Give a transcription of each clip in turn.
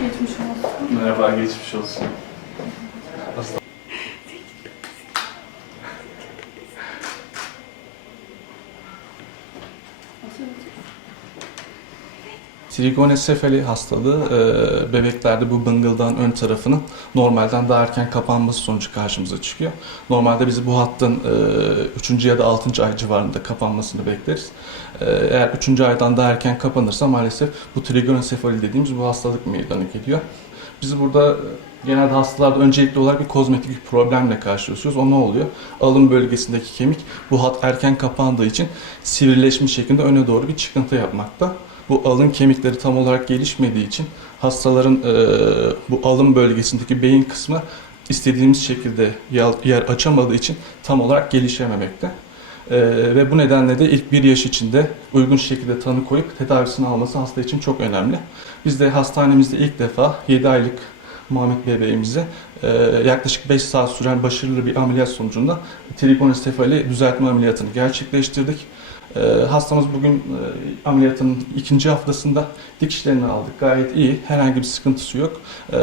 Geçmiş olsun. Merhaba, geçmiş olsun. Hasta- Trigonesefali hastalığı e, bebeklerde bu bıngıldağın ön tarafının normalden daha erken kapanması sonucu karşımıza çıkıyor. Normalde biz bu hattın 3. ya da 6. ay civarında kapanmasını bekleriz. E, eğer 3. aydan daha erken kapanırsa maalesef bu trigonesefali dediğimiz bu hastalık meydana geliyor. Biz burada genelde hastalarda öncelikli olarak bir kozmetik bir problemle karşılaşıyoruz. O ne oluyor? Alın bölgesindeki kemik bu hat erken kapandığı için sivrileşmiş şekilde öne doğru bir çıkıntı yapmakta. Bu alın kemikleri tam olarak gelişmediği için hastaların e, bu alın bölgesindeki beyin kısmı istediğimiz şekilde yer açamadığı için tam olarak gelişememekte. E, ve bu nedenle de ilk bir yaş içinde uygun şekilde tanı koyup tedavisini alması hasta için çok önemli. Biz de hastanemizde ilk defa 7 aylık Muhammed bebeğimize e, yaklaşık 5 saat süren başarılı bir ameliyat sonucunda trigonosefali düzeltme ameliyatını gerçekleştirdik. E, hastamız bugün e, ameliyatın ikinci haftasında dikişlerini aldık. Gayet iyi. Herhangi bir sıkıntısı yok. E,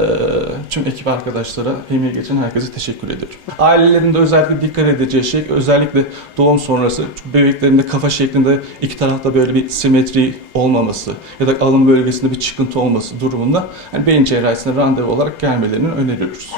tüm ekip arkadaşlara, emeği geçen herkese teşekkür ediyorum. Ailelerinde özellikle dikkat edeceği şey özellikle doğum sonrası bebeklerinde kafa şeklinde iki tarafta böyle bir simetri olmaması ya da alın bölgesinde bir çıkıntı olması durumunda hani beyin cerrahisine randevu olarak gelmelerini öneriyoruz.